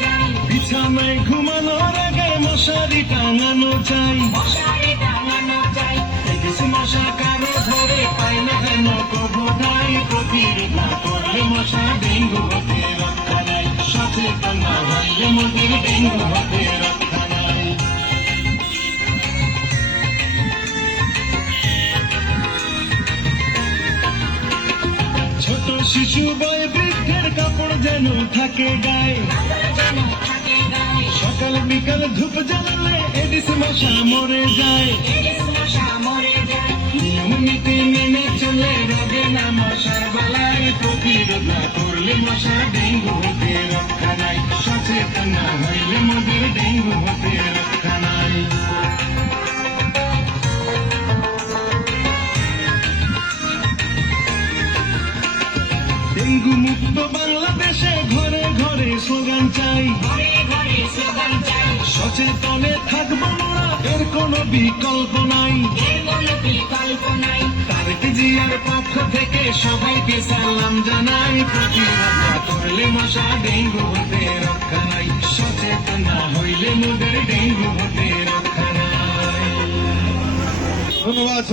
যাই, বিছানায় ঘুমানোর আগে মশারি টাঙানো চাই। এডিস মশা কারো ধরে পায় না কেন কবু নাই, প্রতিরোধ না করলে মশা ডেঙ্গু হতে রক্ষা নাই। সচেতন না হইলে মোদের ডেঙ্গু হতে রক্ষা নাই। ছোট শিশু বয় বৃদ্ধের কাপড় যেন থাকে গায়ে, সকাল বিকাল ধূপ জ্বালালে এডিস মশা মরে যায়। নিয়ম নীতি মেনে চলে রবে না মশার বালায়, প্রতিরোধ না করলে মশা ডেঙ্গু হতে রক্ষা নাই। সচেতন না হইলে মোদের ডেঙ্গু হতে রক্ষা নাই। ডেঙ্গু মুক্ত বাংলাদেশে ঘরে ঘরে স্লোগান চাই। সচেতনে থাকবো মোরা, এর কোনো বিকল্প নাই। তারেক জিয়ার পক্ষ থেকে সবাইকে সালাম জানাই। প্রতিরোধ না করলে মশা ডেঙ্গু হতে রক্ষা নাই। সচেতন না হইলে মোদের ডেঙ্গু হতে রক্ষা নাই। ধন্যবাদ।